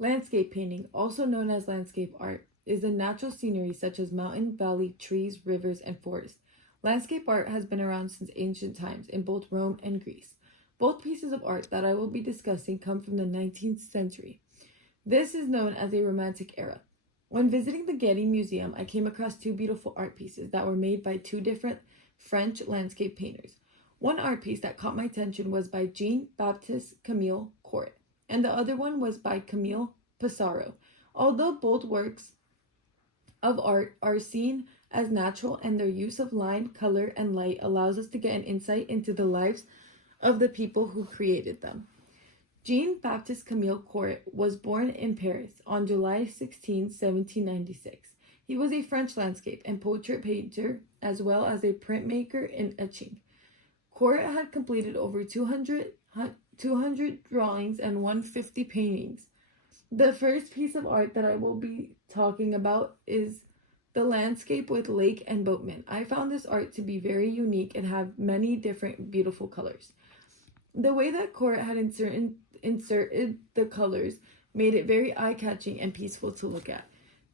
Landscape painting, also known as landscape art, is the natural scenery such as mountain, valley, trees, rivers, and forests. Landscape art has been around since ancient times in both Rome and Greece. Both pieces of art that I will be discussing come from the 19th century. This is known as a Romantic era. When visiting the Getty Museum, I came across two beautiful art pieces that were made by two different French landscape painters. One art piece that caught my attention was by Jean-Baptiste Camille Corot, and the other one was by Camille Pissarro. Although both works of art are seen as natural and their use of line, color, and light allows us to get an insight into the lives of the people who created them. Jean-Baptiste Camille Corot was born in Paris on July 16, 1796. He was a French landscape and portrait painter as well as a printmaker in etching. Corot had completed over 200 drawings and 150 paintings. The first piece of art that I will be talking about is the landscape with lake and boatman. I found this art to be very unique and have many different beautiful colors. The way that Corot had inserted the colors made it very eye-catching and peaceful to look at.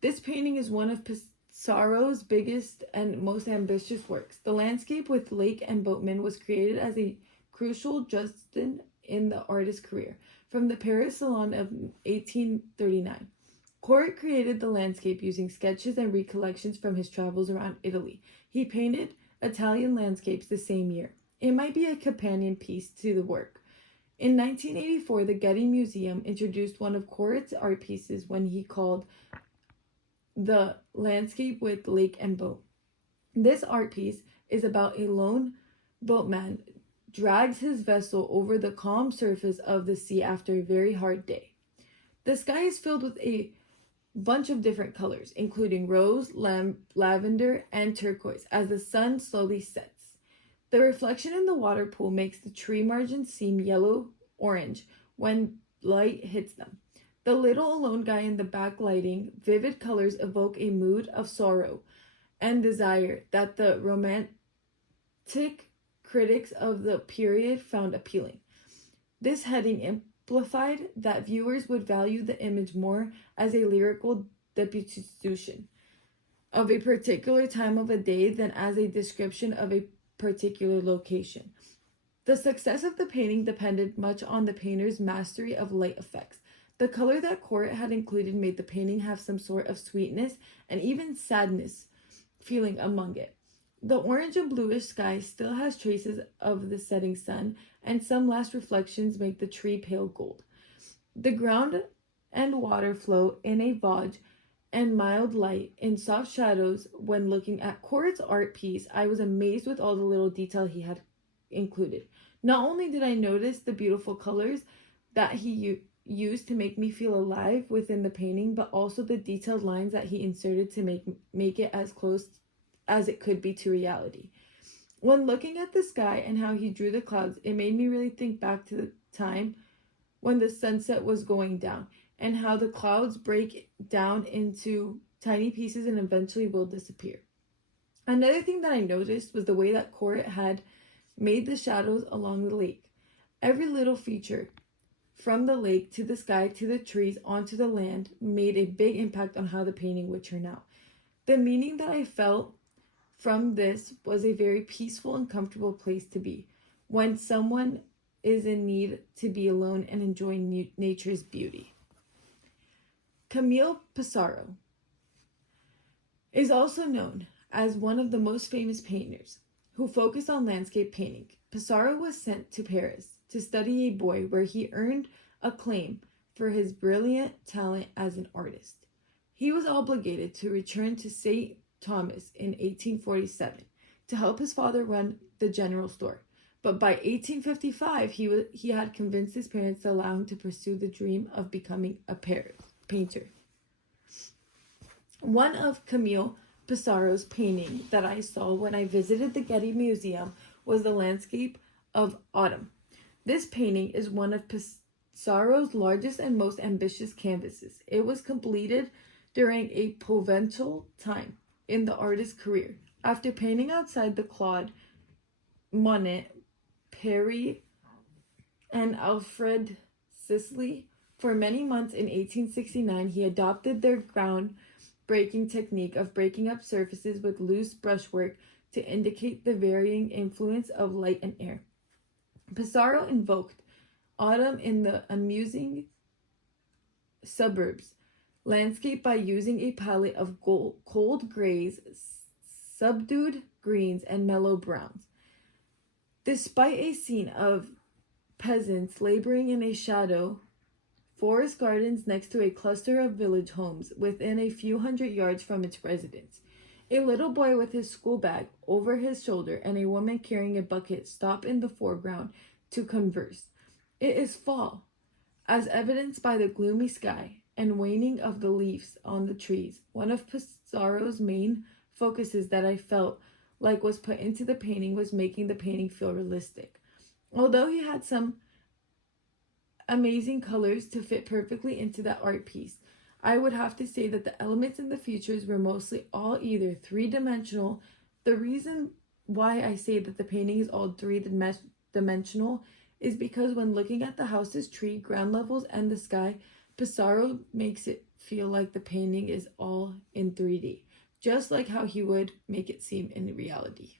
This painting is one of Pissarro's biggest and most ambitious works. The landscape with lake and boatman was created as a crucial justin in the artist's career. From the Paris Salon of 1839, Corot created the landscape using sketches and recollections from his travels around Italy. He painted Italian landscapes the same year. It might be a companion piece to the work. In 1984, the Getty Museum introduced one of Corot's art pieces when he called the landscape with lake and boat. This art piece is about a lone boatman drags his vessel over the calm surface of the sea after a very hard day. The sky is filled with a bunch of different colors, including rose, lavender, and turquoise, as the sun slowly sets. The reflection in the water pool makes the tree margins seem yellow-orange when light hits them. The little alone guy in the back lighting, vivid colors evoke a mood of sorrow and desire that the romantic critics of the period found appealing. This heading implied that viewers would value the image more as a lyrical depiction of a particular time of a day than as a description of a particular location. The success of the painting depended much on the painter's mastery of light effects. The color that Corot had included made the painting have some sort of sweetness and even sadness feeling among it. The orange and bluish sky still has traces of the setting sun, and some last reflections make the tree pale gold. The ground and water flow in a vague and mild light in soft shadows. When looking at Corot's art piece, I was amazed with all the little detail he had included. Not only did I notice the beautiful colors that he used to make me feel alive within the painting, but also the detailed lines that he inserted to make it as close as it could be to reality. When looking at the sky and how he drew the clouds, it made me really think back to the time when the sunset was going down and how the clouds break down into tiny pieces and eventually will disappear. Another thing that I noticed was the way that Corot had made the shadows along the lake. Every little feature, from the lake to the sky to the trees onto the land, made a big impact on how the painting would turn out. The meaning that I felt from this was a very peaceful and comfortable place to be when someone is in need to be alone and enjoy nature's beauty. Camille Pissarro is also known as one of the most famous painters who focused on landscape painting. Pissarro was sent to Paris to study abroad, where he earned acclaim for his brilliant talent as an artist. He was obligated to return to St. Thomas in 1847 to help his father run the general store. But by 1855, he had convinced his parents to allow him to pursue the dream of becoming a painter. One of Camille Pissarro's paintings that I saw when I visited the Getty Museum was the landscape of autumn. This painting is one of Pissarro's largest and most ambitious canvases. It was completed during a pivotal time in the artist's career. After painting outside the Claude Monet, Perry, and Alfred Sisley For many months in 1869, he adopted their groundbreaking technique of breaking up surfaces with loose brushwork to indicate the varying influence of light and air. Pissarro invoked autumn in the amusing suburbs landscape by using a palette of cold grays, subdued greens, and mellow browns. Despite a scene of peasants laboring in a shadow, forest gardens next to a cluster of village homes within a few hundred yards from its residents. A little boy with his school bag over his shoulder and a woman carrying a bucket stop in the foreground to converse. It is fall, as evidenced by the gloomy sky and waning of the leaves on the trees. One of Pissarro's main focuses that I felt like was put into the painting was making the painting feel realistic. Although he had some amazing colors to fit perfectly into that art piece, I would have to say that the elements in the features were mostly all either three-dimensional. The reason why I say that the painting is all three-dimensional is because when looking at the house's tree, ground levels, and the sky, Pissarro makes it feel like the painting is all in 3D, just like how he would make it seem in reality.